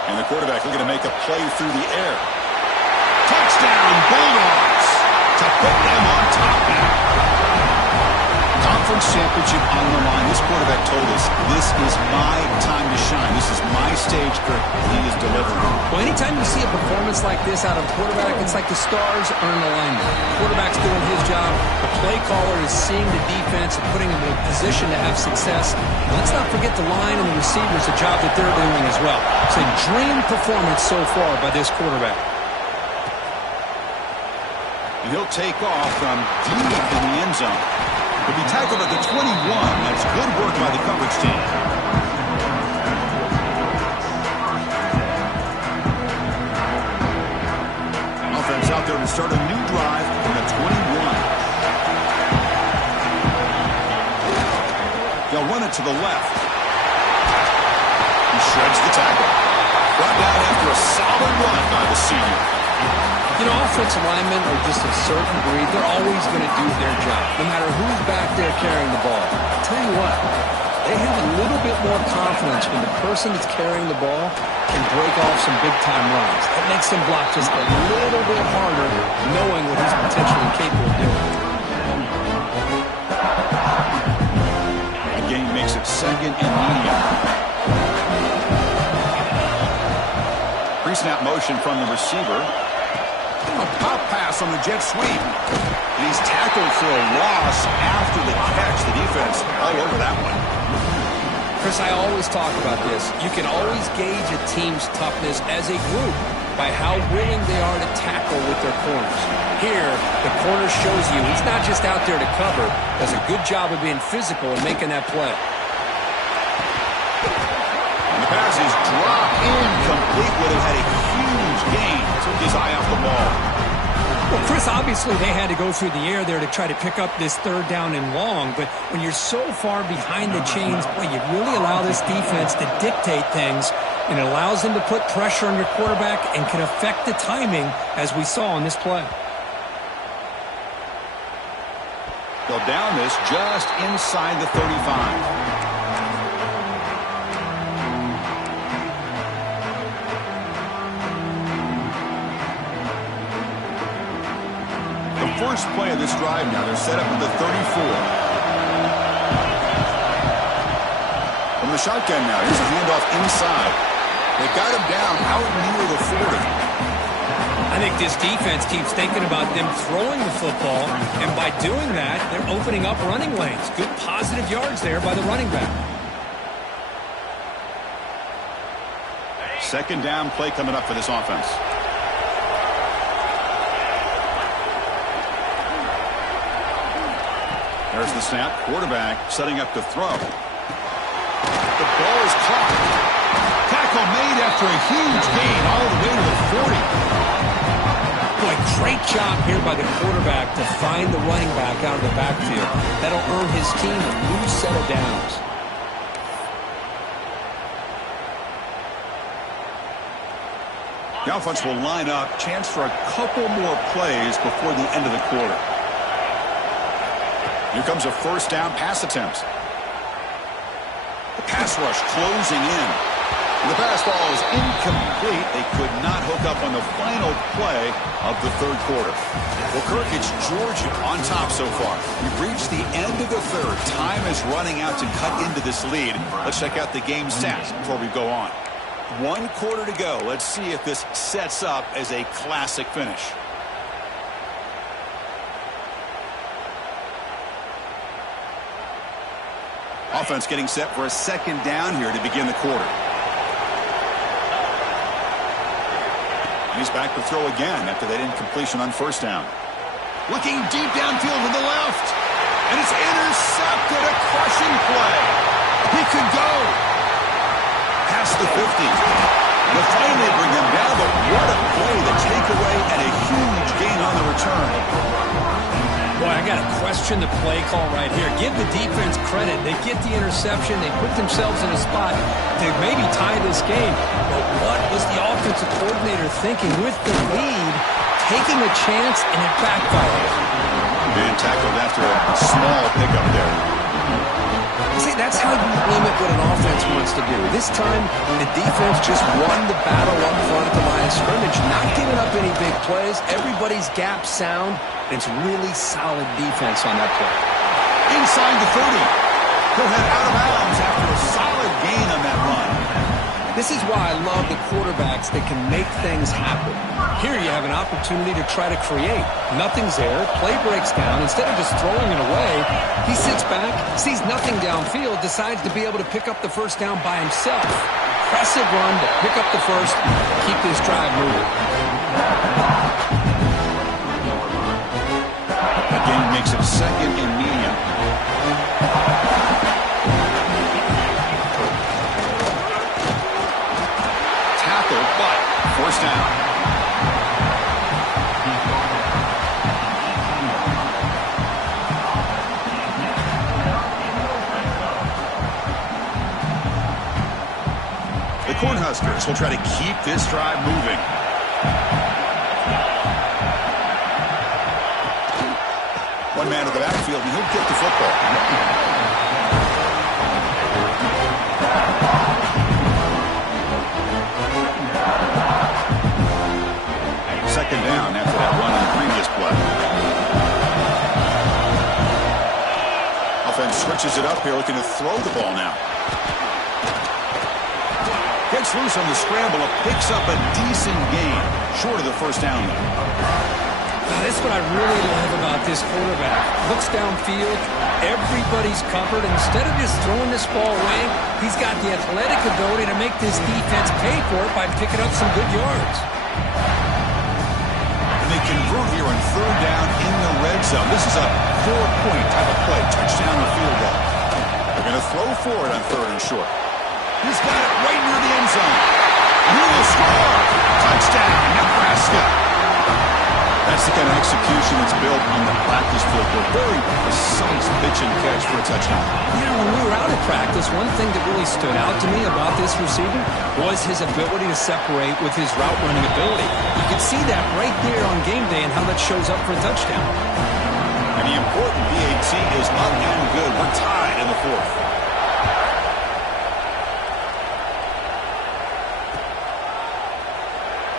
And the quarterback looking to make a play through the air. Touchdown, Bulldogs, to put them on top now. Conference championship on the line. This quarterback told us, this is my time to shine. This is my stage, Kirk. He is delivering. Well, anytime you see a performance like this out of a quarterback, it's like the stars are in alignment. The quarterback's doing his job. The play caller is seeing the defense and putting them in a position to have success. And let's not forget the line and the receivers, the job that they're doing as well. It's a dream performance so far by this quarterback. And he'll take off from deep in the end zone. He'll be tackled at the 21. That's good work by the coverage team. Offense out there to start a new drive from the 21. They'll run it to the left. He shreds the tackle. Brought down after a solid run by the senior. You know, offensive linemen are just a certain breed. They're always going to do their job, no matter who's back there carrying the ball. I'll tell you what, they have a little bit more confidence when the person that's carrying the ball can break off some big-time runs. That makes them block just a little bit harder, knowing what he's potentially capable of doing. The game makes it 2nd and medium. Pre-snap motion from the receiver. A pop pass on the jet sweep. And he's tackled for a loss after the catch. The defense all over that one. Chris, I always talk about this. You can always gauge a team's toughness as a group by how willing they are to tackle with their corners. Here, the corner shows you he's not just out there to cover. Does a good job of being physical and making that play. And the pass is dropped incomplete. Would have had a huge gain. Took his eye off the ball. Well, Chris, obviously they had to go through the air there to try to pick up this 3rd down and long, but when you're so far behind the chains, boy, you really allow this defense to dictate things, and it allows them to put pressure on your quarterback and can affect the timing, as we saw on this play. They'll down this just inside the 35. First play of this drive now. They're set up at the 34. From the shotgun now. Here's a handoff inside. They got him down out near the 40. I think this defense keeps thinking about them throwing the football, and by doing that, they're opening up running lanes. Good positive yards there by the running back. 2nd down play coming up for this offense. There's the snap. Quarterback setting up to throw. The ball is caught. Tackle made after a huge gain all the way to the 40. Boy, great job here by the quarterback to find the running back out of the backfield. That'll earn his team a new set of downs. The offense will line up. Chance for a couple more plays before the end of the quarter. Here comes a 1st down pass attempt. The pass rush closing in. The pass ball is incomplete. They could not hook up on the final play of the third quarter. Well, Kirk, it's Georgia on top so far. We've reached the end of the third. Time is running out to cut into this lead. Let's check out the game stats before we go on. 1 quarter to go. Let's see if this sets up as a classic finish. Offense getting set for a second down here to begin the quarter. He's back to throw again after that incompletion on first down. Looking deep downfield to the left. And it's intercepted. A crushing play. He could go past the 50. They'll finally bring him down, but what a play. The takeaway and a huge gain on the return. Boy, I got to question the play call right here. Give the defense credit. They get the interception. They put themselves in a spot to maybe tie this game. But what was the offensive coordinator thinking with the lead, taking a chance, and it backfired? Being tackled after a small pickup there. See, that's how you limit what an offense wants to do. This time, the defense just won the battle up front at the line of scrimmage, not giving up any big plays. Everybody's gap sound. It's really solid defense on that play. Inside the 30. He'll head out of bounds after a solid gain on that run. This is why I love the quarterbacks that can make things happen. Here you have an opportunity to try to create. Nothing's there. Play breaks down. Instead of just throwing it away, he sits back, sees nothing downfield, decides to be able to pick up the first down by himself. Impressive run to pick up the first, keep this drive moving. Again, makes it second and medium. Tackle, but first down. The Cornhuskers will try to keep this drive moving. One man to the backfield, and he'll get the football. Second down after that run on the previous play. Offense switches it up here, looking to throw the ball now. Gets loose on the scramble, picks up a decent gain, short of the first down though. That's what I really love about this quarterback. Looks downfield, everybody's covered. Instead of just throwing this ball away, he's got the athletic ability to make this defense pay for it by picking up some good yards. And they convert here on third down in the red zone. This is a 4-point type of play, touchdown or field goal. They're going to throw for it on third and short. He's got it right near the end zone. And he will score. Touchdown, Nebraska. That's the kind of execution that's built on the practice field. A very precise pitch and catch for a touchdown. Yeah, when we were out at practice, one thing that really stood out to me about this receiver was his ability to separate with his route running ability. You can see that right there on game day and how that shows up for a touchdown. And the important PAT is up and good. We're tied in the fourth.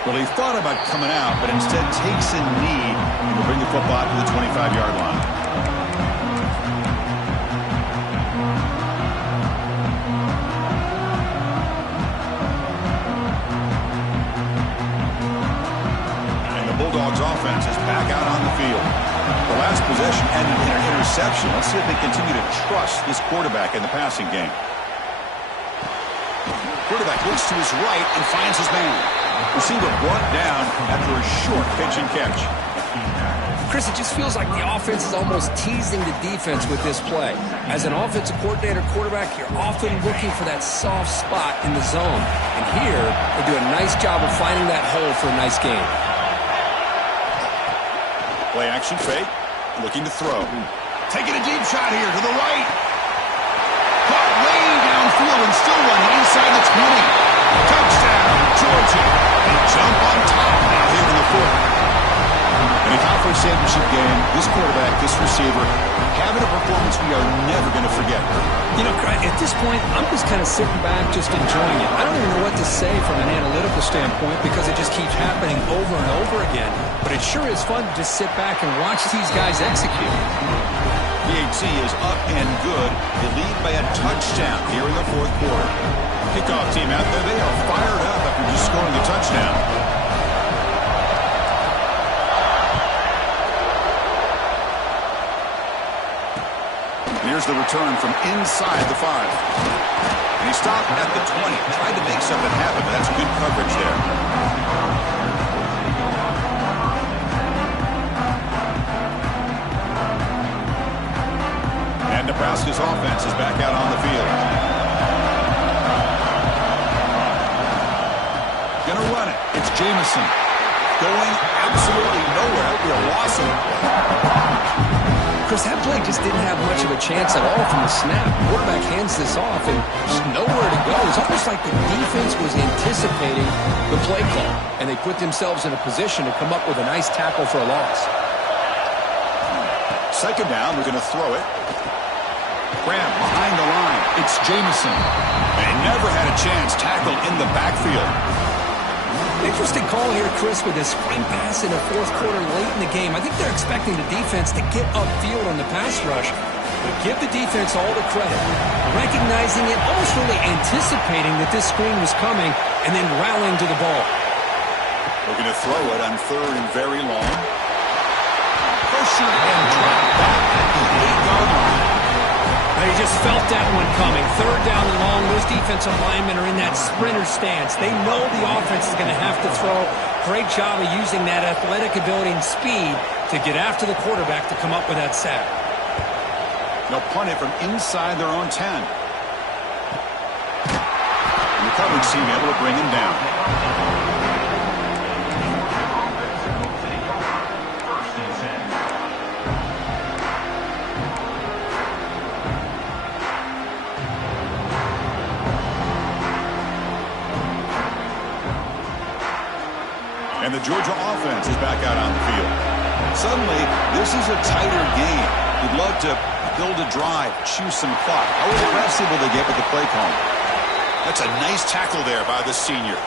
Well, he thought about coming out, but instead takes a knee and will bring the football out to the 25-yard line. And the Bulldogs offense is back out on the field. The last possession ended in an interception. Let's see if they continue to trust this quarterback in the passing game. Quarterback looks to his right and finds his man. Receiver brought down after a short pitch and catch. Chris, it just feels like the offense is almost teasing the defense with this play. As an offensive coordinator, quarterback, you're often looking for that soft spot in the zone. And here, they do a nice job of finding that hole for a nice game. Play action fake, looking to throw. Taking a deep shot here to the right. Caught way downfield and still running inside the 20. Touchdown, Georgia. They jump on top now here in the fourth. In a conference championship game, this quarterback this receiver having a performance we are never going to forget. You know, at this point, I'm just kind of sitting back, just enjoying it. I don't even know what to say from an analytical standpoint because it just keeps happening over and over again. But it sure is fun to just sit back and watch these guys execute. PAT is up and good. They lead by a touchdown here in the fourth quarter. Kickoff team out there, they are fired up after just scoring a touchdown. Here's the return from inside the 5. And he stopped at the 20. Tried to make something happen, but that's good coverage there. And Nebraska's offense is back out on the field. Gonna run it. It's Jamison. Going absolutely nowhere. We are lost. Chris, that play just didn't have much of a chance at all from the snap. Quarterback hands this off and just nowhere to go. It's almost like the defense was anticipating the play call, and they put themselves in a position to come up with a nice tackle for a loss. Second down, we're going to throw it. Graham behind the line. It's Jamison. They never had a chance tackled in the backfield. Interesting call here, Chris, with this screen pass in the fourth quarter late in the game. I think they're expecting the defense to get upfield on the pass rush. But give the defense all the credit. Recognizing it, almost really anticipating that this screen was coming, and then rallying to the ball. We're going to throw it on third and very long. Pressure and drop back at the 8-yard line. They just felt that one coming. Third down and long. Those defensive linemen are in that sprinter stance. They know the offense is going to have to throw. Great job of using that athletic ability and speed to get after the quarterback to come up with that sack. They'll punt it from inside their own 10. And the coverage team able to bring him down. And the Georgia offense is back out on the field. Suddenly, this is a tighter game. You'd love to build a drive, choose some clock. How aggressive will they get with the play calling? That's a nice tackle there by the senior.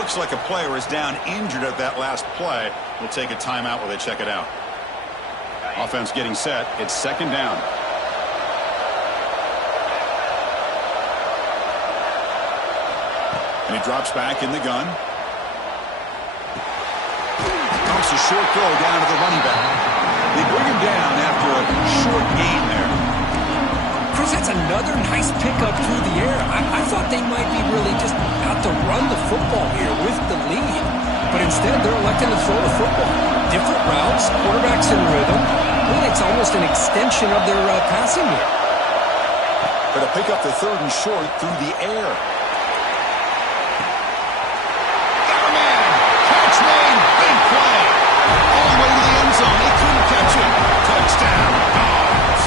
Looks like a player is down injured at that last play. We'll take a timeout while they check it out. Offense getting set. It's second down. And he drops back in the gun. A short throw down to the running back. They bring him down after a short gain there. Chris, that's another nice pickup through the air. I thought they might be really just out to run the football here with the lead. But instead, they're electing to throw the football. Different routes, quarterbacks in rhythm. Really, it's almost an extension of their passing here. But to pick up the third and short through the air. Touchdown, Dogs.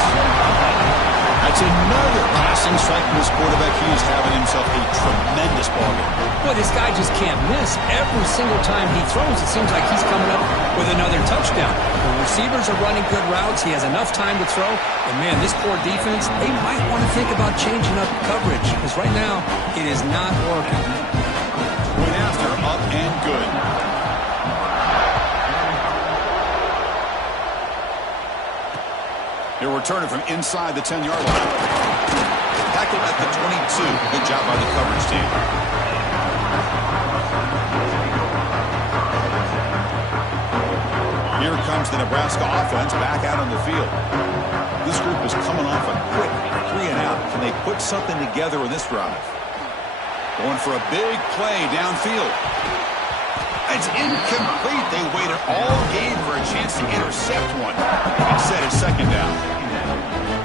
That's another passing strike from this quarterback. He is having himself a tremendous ballgame. Boy, this guy just can't miss. Every single time he throws, it seems like he's coming up with another touchdown. The receivers are running good routes. He has enough time to throw. And, man, this poor defense, they might want to think about changing up coverage because right now it is not working. Point after, up and good. They're returning from inside the 10-yard line. Tackled at the 22. Good job by the coverage team. Here comes the Nebraska offense back out on the field. This group is coming off a quick 3-and-out. Can they put something together in this drive? Going for a big play downfield. It's incomplete. They waited all game for a chance to intercept one. Instead, it's second down.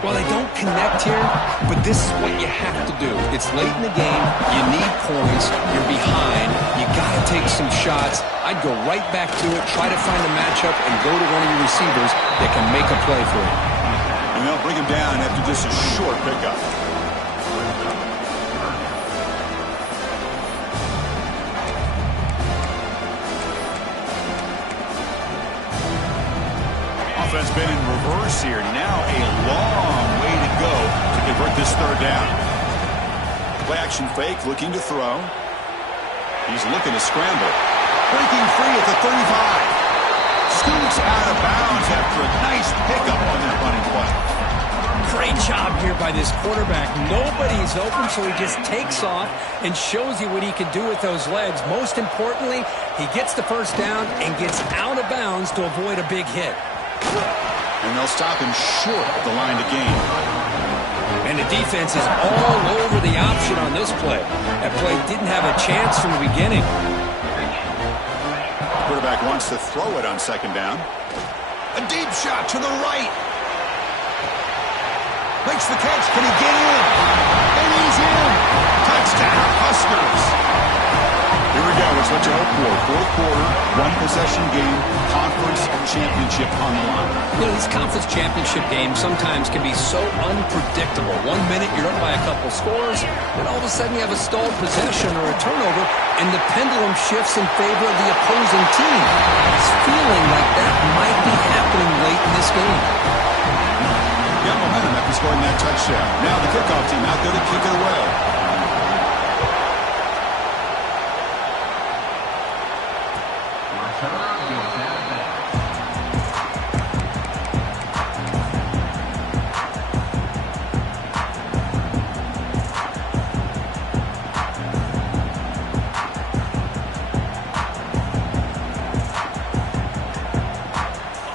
Well, they don't connect here, but this is what you have to do. It's late in the game. You need points. You're behind. You got to take some shots. I'd go right back to it, try to find a matchup, and go to one of your receivers that can make a play for you. And they'll bring him down after just a short pickup. Offense been in reverse here. Now a long way to go to convert this third down. Play action fake, looking to throw. He's looking to scramble. Breaking free at the 35. Scoots out of bounds after a nice pickup on that running play. Great job here by this quarterback. Nobody's open, so he just takes off and shows you what he can do with those legs. Most importantly, he gets the first down and gets out of bounds to avoid a big hit. And they'll stop him short of the line to gain. And the defense is all over the option on this play. That play didn't have a chance from the beginning. Quarterback wants to throw it on second down. A deep shot to the right. Makes the catch. Can he get in? And he's in. Touchdown, Huskers. Here we go. It's what you hope for. Fourth quarter, one-possession game, conference championship on the line. You know, these conference championship games sometimes can be so unpredictable. 1 minute you're up by a couple scores, then all of a sudden you have a stalled possession or a turnover, and the pendulum shifts in favor of the opposing team. It's feeling like that might be happening late in this game. Got momentum after scoring that touchdown. Now the kickoff team out there to kick it away.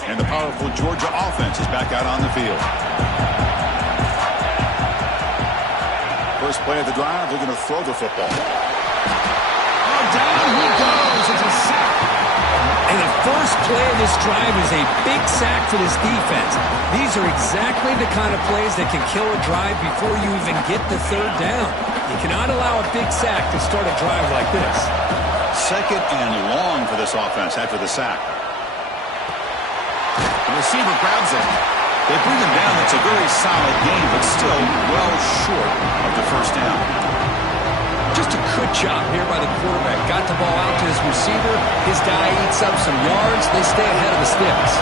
And the powerful Georgia offense is back out on the field. First play of the drive, they're going to throw the football. Oh, down he goes. It's a sack. And the first play of this drive is a big sack for this defense. These are exactly the kind of plays that can kill a drive before you even get the third down. You cannot allow a big sack to start a drive like this. Second and long for this offense after the sack. The receiver grabs it. They bring him down. It's a very solid game, but still well short of the first down. Just a good job here by the quarterback. Got the ball out to his receiver. His guy eats up some yards. They stay ahead of the sticks.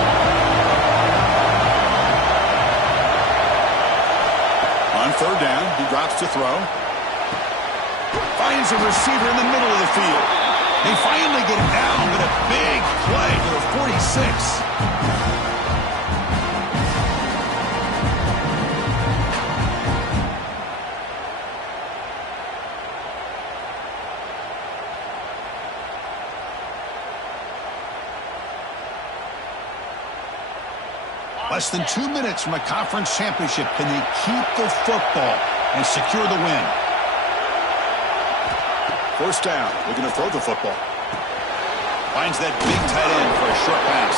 On third down, he drops to throw. Finds a receiver in the middle of the field. They finally get him down, but a big play to the 46. Less than 2 minutes from a conference championship. Can they keep the football and secure the win? First down. Looking to throw the football. Finds that big tight end for a short pass.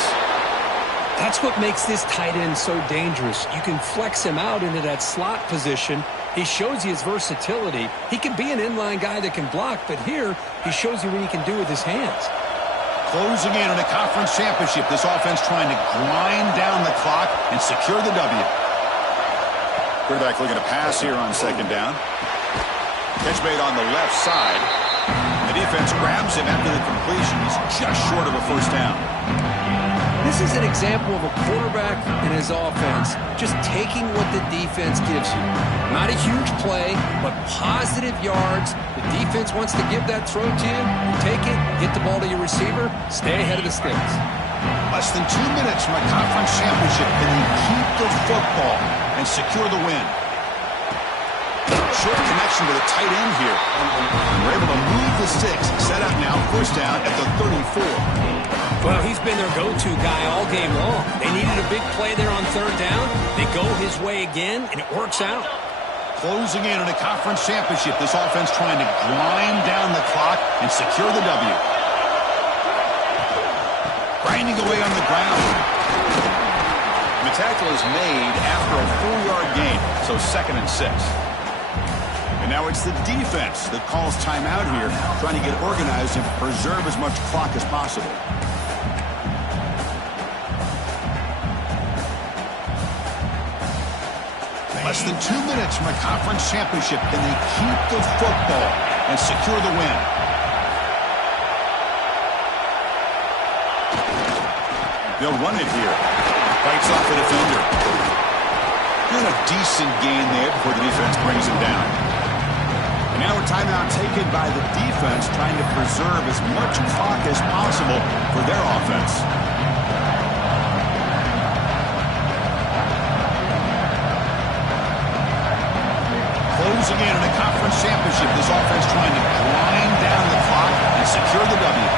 That's what makes this tight end so dangerous. You can flex him out into that slot position. He shows you his versatility. He can be an inline guy that can block, but here he shows you what he can do with his hands. Closing in on a conference championship. This offense trying to grind down the clock and secure the W. Quarterback looking to pass here on second down. Catch made on the left side. The defense grabs him after the completion. He's just short of a first down. This is an example of a quarterback and his offense just taking what the defense gives you. Not a huge play, but positive yards. The defense wants to give that throw to you. You take it, get the ball to your receiver, stay ahead of the sticks. Less than 2 minutes from a conference championship. Can they keep the football and secure the win? Short connection with a tight end here. We're able to move the sticks. Set up now, first down at the 34. Well, he's been their go-to guy all game long. They needed a big play there on third down. They go his way again, and it works out. Closing in on a conference championship. This offense trying to grind down the clock and secure the W. Grinding away on the ground. The tackle is made after a 4-yard gain, so 2nd and 6. And now it's the defense that calls timeout here, trying to get organized and preserve as much clock as possible. Less than 2 minutes from a conference championship. Can they keep the football and secure the win? They'll run it here. Fights off the defender. And a decent gain there before the defense brings him down. And now a timeout taken by the defense, trying to preserve as much clock as possible for their offense. Closing in a conference championship, this offense trying to grind down the clock and secure the W.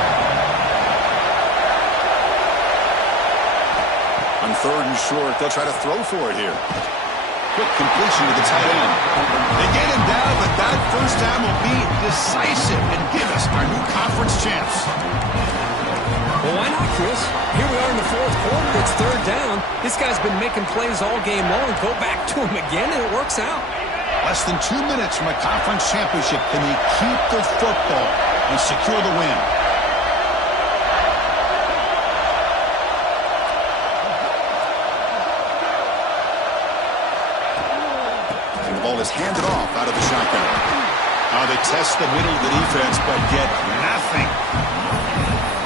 On 3rd and short, they'll try to throw for it here. Quick completion to the tight end. They get him down, but that first down will be decisive and give us our new conference champs. Well, why not, Chris? Here we are in the 4th quarter. It's 3rd down. This guy's been making plays all game long. Go back to him again, and it works out. Less than 2 minutes from a conference championship. Can they keep the football and secure the win? And the ball is handed off out of the shotgun. They test the middle of the defense, but get nothing.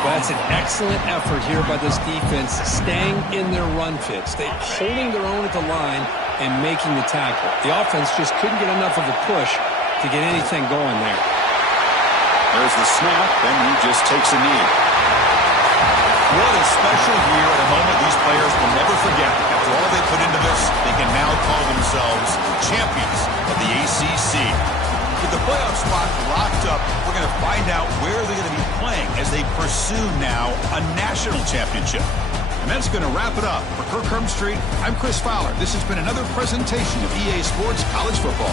That's an excellent effort here by this defense, staying in their run fits. They're holding their own at the line and making the tackle. The offense just couldn't get enough of a push to get anything going there. There's the snap, and he just takes a knee. What a special year and a moment these players will never forget. After all they put into this, they can now call themselves champions of the ACC. With the playoff spot locked up, we're going to find out where they're going to be playing as they pursue now a national championship. And that's going to wrap it up. For Kirk Herbstreit, I'm Chris Fowler. This has been another presentation of EA Sports College Football.